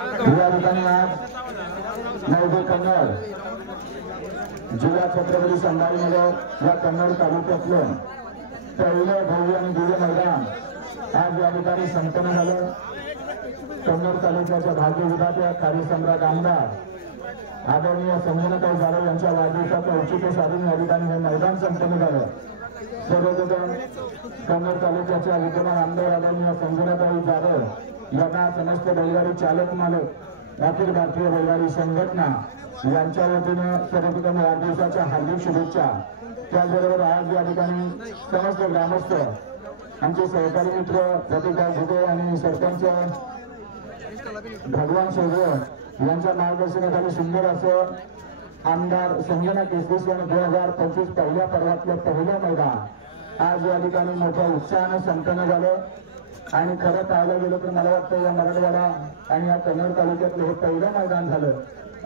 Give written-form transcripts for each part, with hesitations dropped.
या ठिकाणी आज नवदे कन्नड जिल्हा छत्रपती संभाजीनगर या कन्नड तालुक्यातलं पहिलं भव्य आणि दिव्य मैदान आज या ठिकाणी संपन्न झालं। कन्नड तालुक्याच्या भाग्यविधात्या कार्यसम्राट आमदार आदरणीय संजनाताई जाधव यांच्या वाढदिवसाचं औचित्य साधून या ठिकाणी हे मैदान संपन्न झालं। सर्वप्रथम कन्नड तालुक्याच्या विद्यमान आमदार आदरणीय संजनाताई जाधव यांना समस्त बैलगाडी चालक मालक अखिल भारतीय बैलगाडी संघटना यांच्या वतीने सर्वप्रथम वाढदिवसाच्या हार्दिक शुभेच्छा। त्याचबरोबर आज या ठिकाणी समस्त ग्रामस्थ आमचे सहकारी मित्र प्रतिभा घुगे आणि सरपंच भगवान शेजवळ यांच्या मार्गदर्शनाखाली सुंदर असं आमदार संजना केसरी सन 2025 पहिल्या पर्वातलं पहिलं मैदान आज या ठिकाणी मोठ्या उत्साहाने संपन्न झालं। आणि खरं पाहायला गेलं तर मला वाटतं या मराठवाडा आणि या कन्नड तालुक्यातलं हे पहिलं मैदान झालं।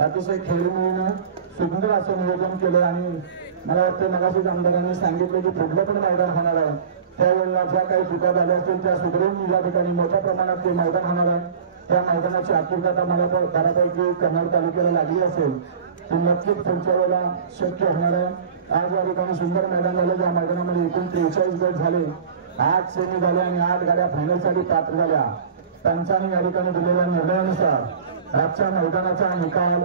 अतिशय खेळीमेळीनं सुंदर असं नियोजन केलं आणि मला वाटतं मगाशीच आमदारांनी सांगितलं की पुढलं पण मैदान होणार आहे। त्यावेळेला ज्या काही चुका झाल्या असतील त्या सुधारून या ठिकाणी मोठ्या प्रमाणात ते मैदान होणार आहे। त्या मैदानाची आतुरता मला तर बऱ्यापैकी कन्नड तालुक्याला लागली असेल ती नक्कीच पुढच्या वेळेला शक्य होणार आहे। आज या ठिकाणी सुंदर मैदान झालं। ज्या मैदानामध्ये एकूण 43 गट झाले, 8 सेमी झाले आणि 8 गाड्या फायनलसाठी पात्र झाल्या। पंचांनी या ठिकाणी दिलेल्या निर्णयानुसार आजच्या मैदानाचा निकाल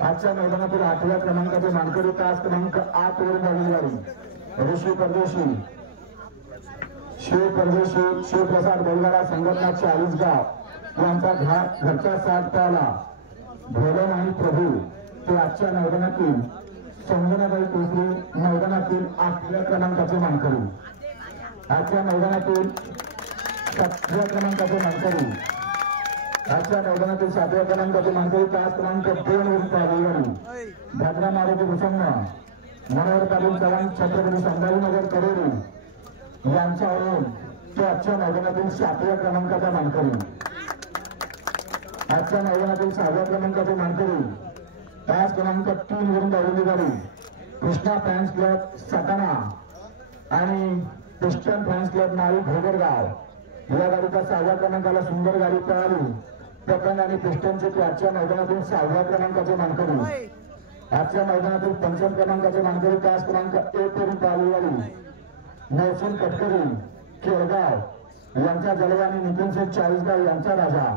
आजच्या मैदानातील 8व्या क्रमांकाचे मानकरी तास क्रमांक 8 वरून झालेली गाडी ऋषी परदेशी शिवप्रसाद बैलगाडा संघटना 40 गाव यांचा घरचा 60 पावला भोलन आणि प्रभू ते आजच्या मैदानातील संजनाताई केसरी मैदानातील 8व्या क्रमांकाचे मानकरी आजच्या मैदानातील 7व्या क्रमांकाचे मानकरी आजच्या मैदानातील 7व्या क्रमांकाचे मानकरी तास क्रमांक 2 वरून पाहिली भद्रा मारुती प्रसन्न मनोहर पाटील चव्हाण छत्रपती संभाजीनगर करोडी यांच्यावरून तो आजच्या मैदानातील 7व्या क्रमांकाचा मानकरी आजच्या मैदानातील 6व्या क्रमांकाचे मानकरी तास क्रमांक 3 वरून धावलेली गाडी कृष्णा फॅन्स क्लब सटाणा आणि पिस्टन फॅन्स क्लब नाळी भोगरगाव या गाडीच्या 6व्या क्रमांकाला सुंदर गाडी पळाली। पतंग आणि पिस्टनचे ते आजच्या मैदानातील 6व्या क्रमांकाचे मानकरी आजच्या मैदानातील 5व्या क्रमांकाचे मानकरी तास क्रमांक 1 वरून पळाली गाडी महसूल कटकरी केळगाव यांचा जलवा आणि नितीन शेठ 40 गाव यांचा राजा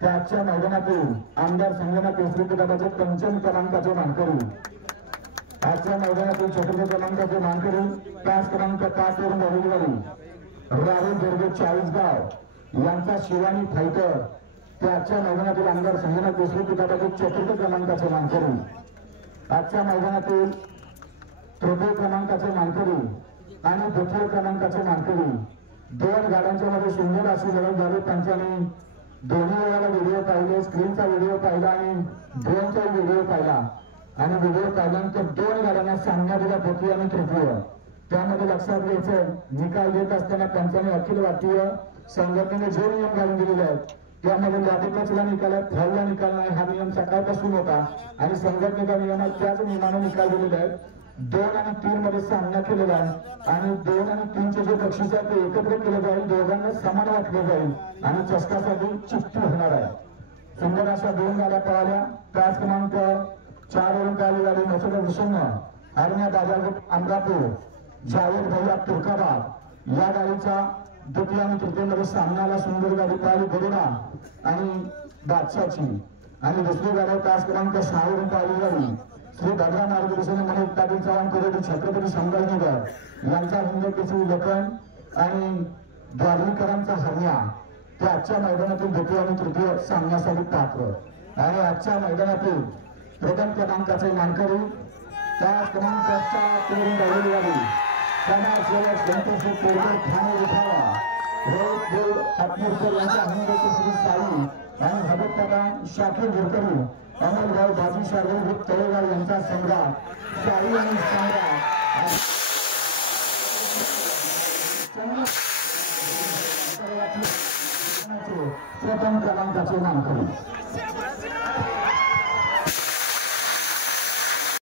त्या आजच्या मैदानातील आमदार संजना केसरी किताबाचे 5व्या क्रमांकाचे मानकरी आजच्या मैदानातील 4थ्या क्रमांकाचे मानकरी तास क्रमांक 5 वरून झालेली गाडी राहुल दुर्गे 40 गाव यांचा शिवानी फायटर त्या आजच्या मैदानातील आमदार संजना केसरी किताबाचे 4थ्या क्रमांकाचे मानकरी आजच्या मैदानातील 3य क्रमांकाचे मानकरी आणि 2थ्या क्रमांकाचे मानकरी 2 गाड्यांच्या मध्ये सुंदर अशी लढत झाली। पंचांनी दोन्ही वेळेला व्हिडिओ पाहिले, स्क्रीनचा व्हिडिओ पाहिला आणि ड्रोनचा व्हिडिओ पाहिला आणि व्हिडिओ पाहिल्यानंतर 2 गाड्यांना सामना दिला 2थी आणि 3थी। त्यामध्ये लक्षात घ्यायचं निकाल देत असताना पंचांनी अखिल भारतीय संघटनेने जे नियम घालून दिलेले आहेत त्यामध्ये लाठीचार्जला निकाल आहे, फौलला निकाल नाही हा नियम सकाळपासून होता आणि संघटनेचा नियम आहे त्याच नियमाने निकाल दिलेले आहेत। 2 आणि 3 मध्ये सामना केलेला आहे आणि 2 आणि 3 चे जे बक्षीस आहे ते एकत्र केले जाईल, दोघांना समान वाटले जाईल आणि चषकासाठी चिठ्ठी होणार आहे। सुंदर अशा 2 गाड्या पळाल्या। तास क्रमांक 4 वरून पळाली गाडी मसुदा प्रसन्न हरण्या बाजारपेठ अमरापूर जावेद भैया तुर्काबाद या गाडीचा 2थी आणि 3थी मध्ये सामनाला सुंदर गाडी पळाली गरुडा आणि बादशाची आणि दुसरी गाडी तास क्रमांक 6 वरून पळाली गाडी श्री भद्रा मार्गदर्शन मनोहर पाटील चव्हाण करोडी छत्रपती संभाजीनगर यांचा हिंद केसरी लखन आणि द्वारवीकरांचा हरण्या त्या आजच्या मैदानातील 2थी आणि 3थी सामन्यासाठी पात्र आणि आजच्या मैदानातील 1म क्रमांकाचे मानकरी तास क्रमांक 7 वरून धावलेली गाडी समाजसेवक संतोष तोडकर ठाणे विठावा रोहित देव आत्मोरकर यांचा हिंद केसरी साई आणि भगत पठाण शाकीर घोरकरी अमोलराव बाजी शार्दूल तळेगाव यांचा सम्राट साई आणि सम्राट